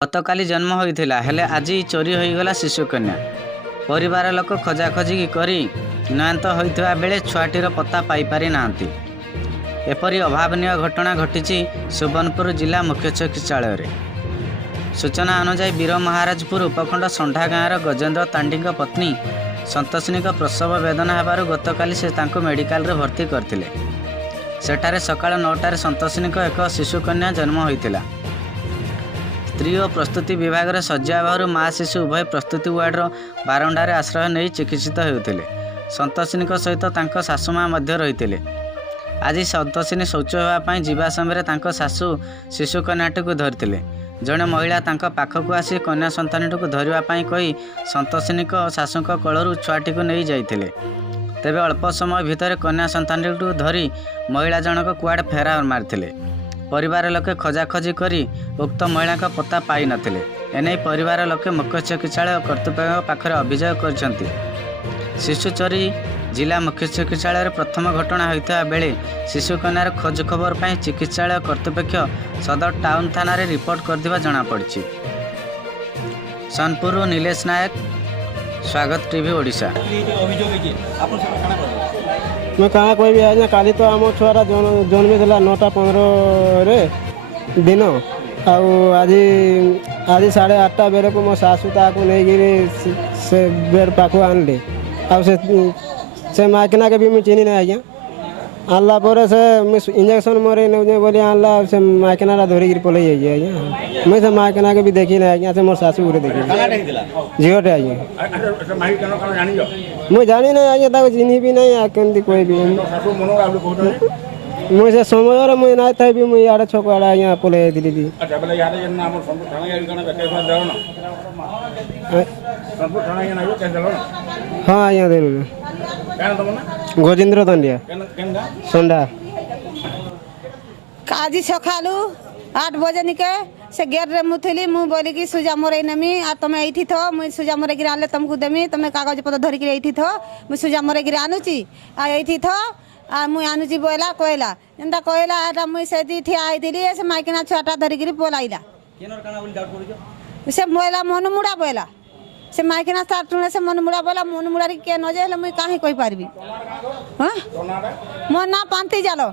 गतकाली जन्म होइथिला हेले आज चोरी होईगला शिशुकन्या। परिवार लोक खोजाखोजी करी नयंत होइथिबा बेले छुआटीर पत्ता पाइपारि नांती। एपरी अभावनीय घटना घटी सुवर्णपुर जिला मुख्य चिकित्सालय रे। सूचना अनुसार वीर महाराजपुर उपखंड संढा गाँवर गजेन्द्र तांडी पत्नी संतोषिनी प्रसव वेदना हेबारु गतकाली से तांको मेडिकल रे भर्ती करथिले। सेठारे सकाळ 9टारे संतोषिनी एक शिशुकन्या जन्म होइथिला। स्त्री और प्रस्तुति विभाग रे शଯ୍ୟା अभाव माँ शिशु उभय प्रस्तुति वार्डर बारंडारे आश्रय नहीं चिकित्सित होते। संतोषिनी सहित तांको सासुमा मध्य रही। आज संतोषिनी शौच होगापी जीवा समय तांको सासु शिशु कन्याटी को धरते। जड़े महिला तांको पाखक आसी कन्या सन्तानी को धरवाई कही संतोषिनी सासु कोलू छुआटी को नहीं जाइथिले। तेबे अल्प समय भितर कन्या सन्तानी को धरी महिला जनक कुआडे फेरार मारिथिले। परिवार लोके खोजाखोजी करी उक्त महिला का पत्ता पाई नथिले। एने परिवार लोके मुख्य चिकित्सालय कर्तृपक्ष पाखरे अभियोग करछंती। शिशु चोरी जिला मुख्य चिकित्सालय प्रथम घटना होता बेले शिशु कन्यार खोज खबर पाई चिकित्सालय कर्तृपक्ष सदर टाउन थाना रे रिपोर्ट करदिबा जणा पड़छि। सोनपुर नीलेश नायक, स्वागत टीवी ओडिशा। मैं कहाँ कोई भी आया काली तो आम छुआरा जन्म था 9:15 रे दिन आज 8:30 बेले को मो सासू ताकू नहीं से बेड पाख आनले से माइकना के भी मुझे चिन्ह नहीं आज्ञा आनला पर से इंजेक्शन मरे बोली आनला से माइकना धरिक पलि जाइए आज्ञा मुझे से माइकना के भी देखी ना आज्ञा से मोर सासू गुरे देखी झीटे आज्ञा मुझे जानी ना आज्ञा चिन्ह भी नहीं कमी कोई भी मुझे समय मुझे ना था भी मुझे आड़े छक आड़े आज्ञा पलि जाती। हाँ आज्ञा दे गजेन्द्र तांडिया संडा काजी सकालू 8 बजे निके से गेट रे मुथिली मु बोली कि सुजा मोरे नमी आ तमे एठी थो मु सुजा मोरे गिरा आले तुमको देमी तमे कागज पत्र धरि के एठी थो मु सुजा मोरे गिरा आनुची आ एठी थो आ मु आनुची बोला कहला एंदा कहला आटा मु सेदी ठिया आइदिली से माइकना छाटा धरि के बोलाइला केनर काना बोली डाउट करियो से मोला मन मुडा बोला से माइकना स्टार्ट से मन मुडा बोला मन मुडा के न जे मु काहे कहि पारबी हां मो ना पांती जालो।